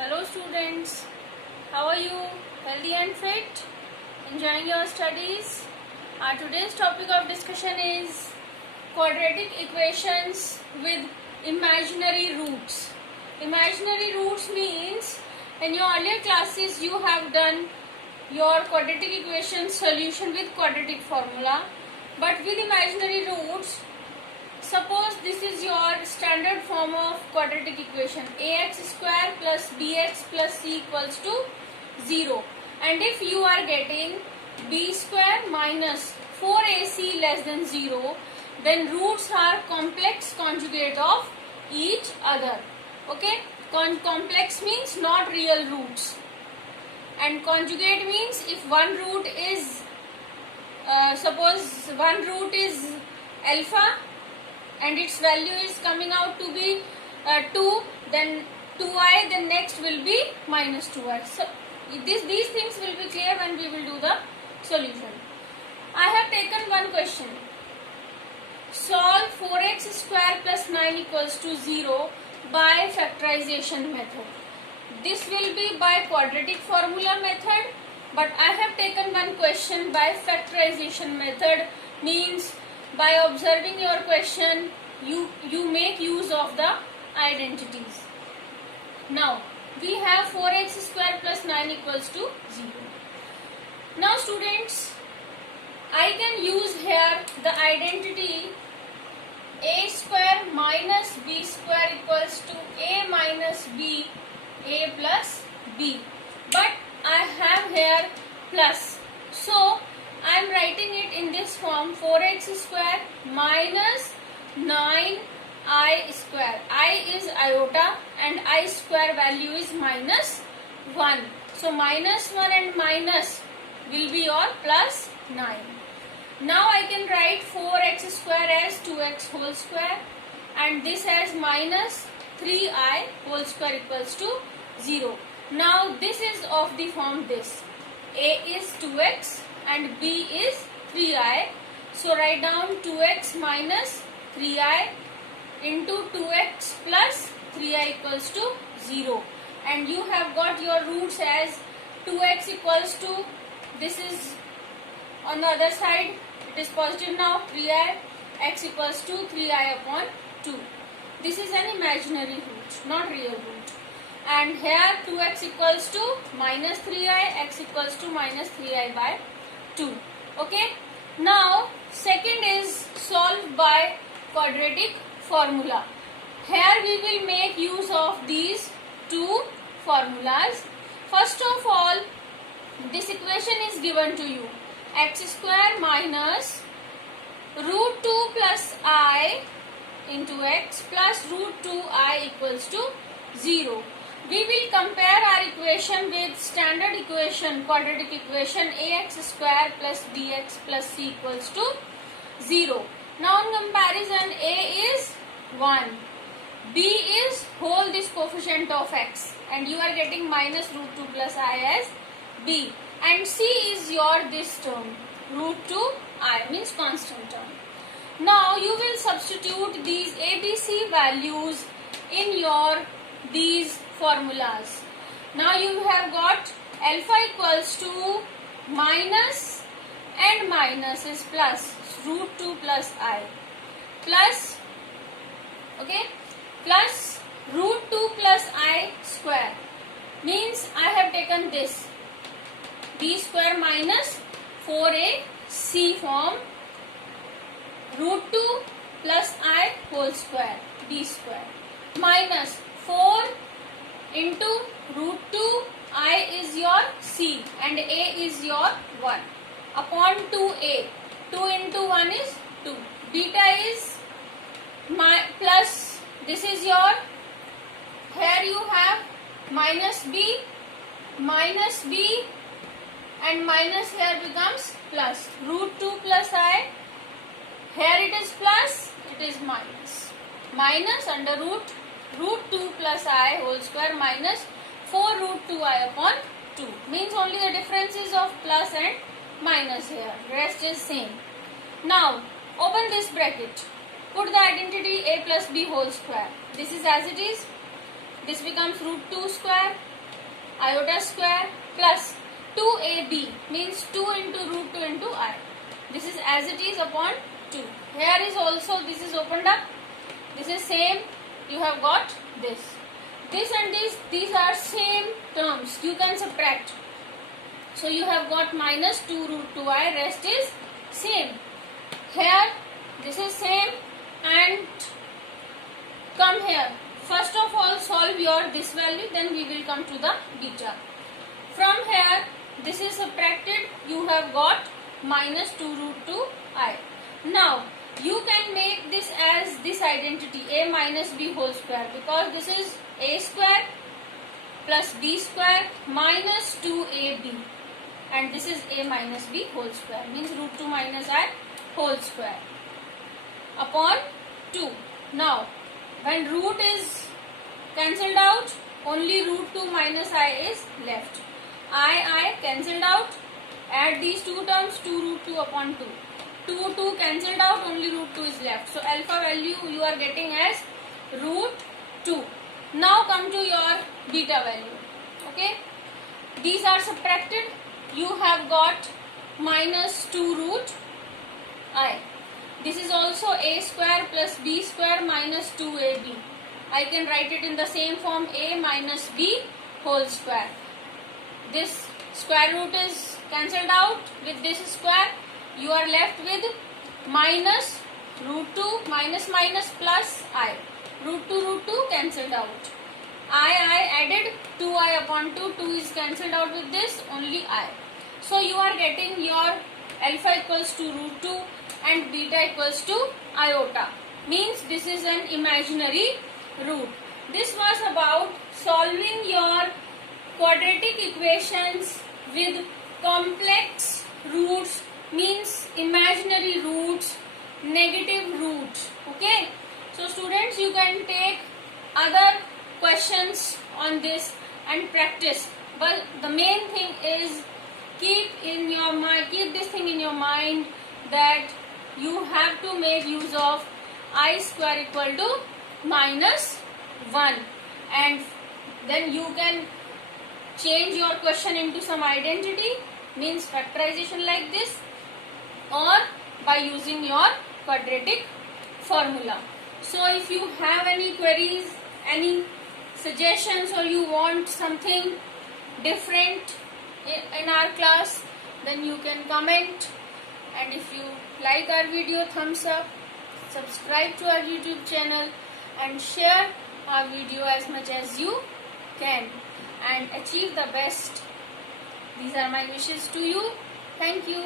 Hello students, how are you? Healthy and fit? Enjoying your studies? Our today's topic of discussion is quadratic equations with imaginary roots. Imaginary roots means in your earlier classes you have done your quadratic equation solution with quadratic formula, but with imaginary roots, suppose this is your standard form of quadratic equation, ax square plus bx plus c equals to 0, and if you are getting b square minus 4ac less than 0, then roots are complex conjugate of each other. Okay, complex means not real roots, and conjugate means if one root is suppose one root is alpha and its value is coming out to be 2, then 2i, then next will be minus 2i. So these things will be clear when we will do the solution. I have taken one question. Solve 4x square plus 9 equals to 0 by factorization method. This will be by quadratic formula method, but I have taken one question by factorization method, means by observing your question you make use of the identities. Now we have 4x square plus 9 equals to 0. Now students, I can use here the identity a square minus b square equals to a minus b, a plus b, but I have here plus, so I am writing it in this form, 4x square minus 9i square. I is iota and I square value is minus 1. So minus 1 and minus will be your plus 9. Now I can write 4x square as 2x whole square and this as minus 3i whole square equals to 0. Now this is of the form this. A is 2x and b is 3i. So write down 2x minus 3i into 2x plus 3i equals to 0. And you have got your roots as 2x equals to, this is on the other side, it is positive now, 3i, x equals to 3i upon 2. This is an imaginary root, not real root. And here 2x equals to minus 3i, x equals to minus 3i by 2. Okay. Now second is solved by quadratic formula. Here we will make use of these two formulas. First of all, this equation is given to you, x square minus root 2 plus I into x plus root 2i equals to 0. We will compare our equation with standard equation, quadratic equation, ax square plus bx plus c equals to 0. Now in comparison, a is 1, b is whole this coefficient of x, and you are getting minus root 2 plus I as b, and c is your this term, root 2i means constant term. Now you will substitute these ABC values in your these formulas. Now you have got alpha equals to minus and minus is plus root 2 plus I plus, okay, plus root 2 plus I square, means I have taken this b square minus 4ac form root 2 plus I whole square b square minus 4 into root 2 I is your c and a is your 1 upon 2a. 2 into 1 is 2. Beta is my plus, this is your, here you have minus b and minus here becomes plus root 2 plus I, here it is plus, it is minus under root 2 plus I whole square minus 4 root 2i upon 2, means only the difference is of plus and minus here, rest is same. Now open this bracket, put the identity a plus b whole square, this is as it is, this becomes root 2 square iota square plus 2ab means 2 into root 2 into I. This is as it is upon 2. Here is also, this is opened up. This is same. You have got this. This and this, these are same terms. You can subtract. So you have got minus 2 root 2I. Rest is same. Here, this is same and come here. First of all, solve your this value, then we will come to the beta. From here, this is subtracted. You have got minus 2 root 2I. Now, you can make this as this identity a minus b whole square, because this is a square plus b square minus 2ab, and this is a minus b whole square, means root 2 minus I whole square upon 2. Now, when root is cancelled out, only root 2 minus I is left. I cancelled out. Add these two terms, 2 root 2 upon 2. 2 cancelled out, only root 2 is left. So alpha value you are getting as root 2. Now come to your beta value. Okay. These are subtracted. You have got minus 2 root I. This is also a square plus b square minus 2ab. I can write it in the same form, a minus b whole square. This square root is cancelled out with this square. You are left with minus root 2 minus plus I. Root 2 cancelled out. I added 2I upon 2. 2 is cancelled out with this, only I. So you are getting your alpha equals to root 2 and beta equals to iota. Means this is an imaginary root. This was about solving your quadratic equations with complex roots, means imaginary roots, negative roots. Okay. So students, you can take other questions on this and practice. But the main thing is keep this thing in your mind that you have to make use of I square equal to minus 1, and then you can change your question into some identity, means factorization like this, or by using your quadratic formula. So if you have any queries, any suggestions, or you want something different in our class, then you can comment. And if you like our video, thumbs up, subscribe to our YouTube channel and share our video as much as you can, and achieve the best. These are my wishes to you. Thank you.